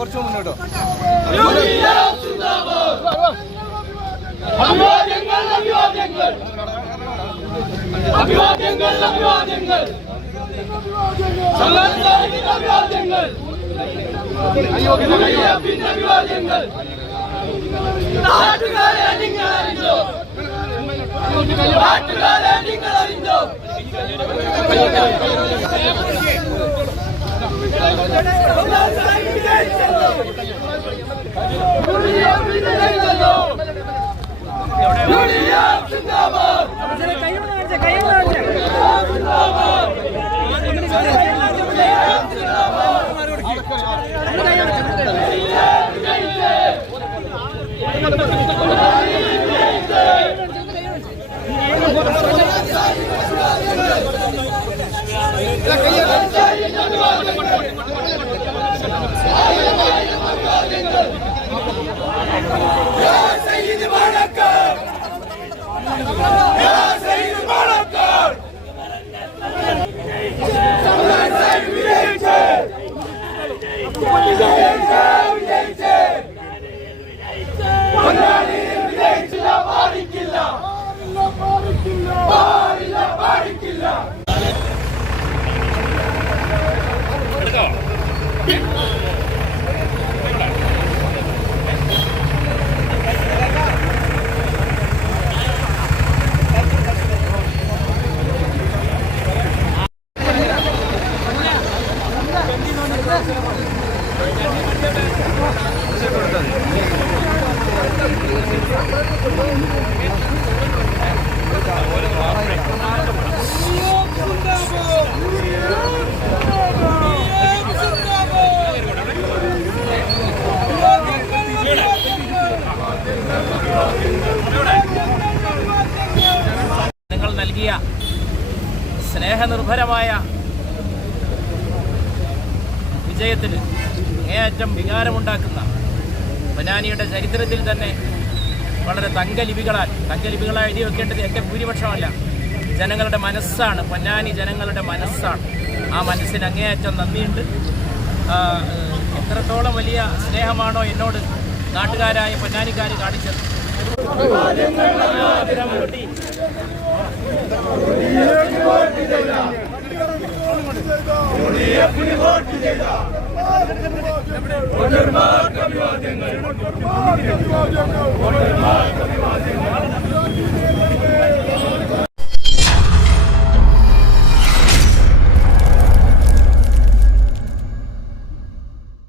കുറച്ച് മുന്നോട്ടോ അഭിവാദ്യങ്ങൾ അഭിവാദ്യങ്ങൾ അഭിവാദ്യങ്ങൾ അഭിവാദ്യങ്ങൾ നാട്ടുകാരെ നിങ്ങൾ അറിഞ്ഞോ നാട്ടുകാരെ നിങ്ങൾ അറിഞ്ഞോ യുഡിഎഫിന്റെ ജയിച്ചല്ലോ. ਕਈ ਲੋਕ ਜਿੰਦਾਬਾਦ നിങ്ങൾ നൽകിയ സ്നേഹനിർഭരമായ വിജയത്തിന് അങ്ങേയറ്റം വികാരമുണ്ടാക്കുന്ന പൊന്നാനിയുടെ ചരിത്രത്തിൽ തന്നെ വളരെ തങ്കലിപികളാൽ തങ്കലിപികളായി എഴുതി വെക്കേണ്ടത് എന്റെ ഭൂരിപക്ഷമല്ല. ജനങ്ങളുടെ മനസ്സാണ് പൊന്നാനി ജനങ്ങളുടെ മനസ്സാണ്. ആ മനസ്സിന് അങ്ങേയറ്റം നന്ദിയുണ്ട്. എത്രത്തോളം വലിയ സ്നേഹമാണോ എന്നോട് നാട്ടുകാരായ പൊന്നാനിക്കാർ കാണിച്ചത്. അഭിവാദ്യങ്ങൾ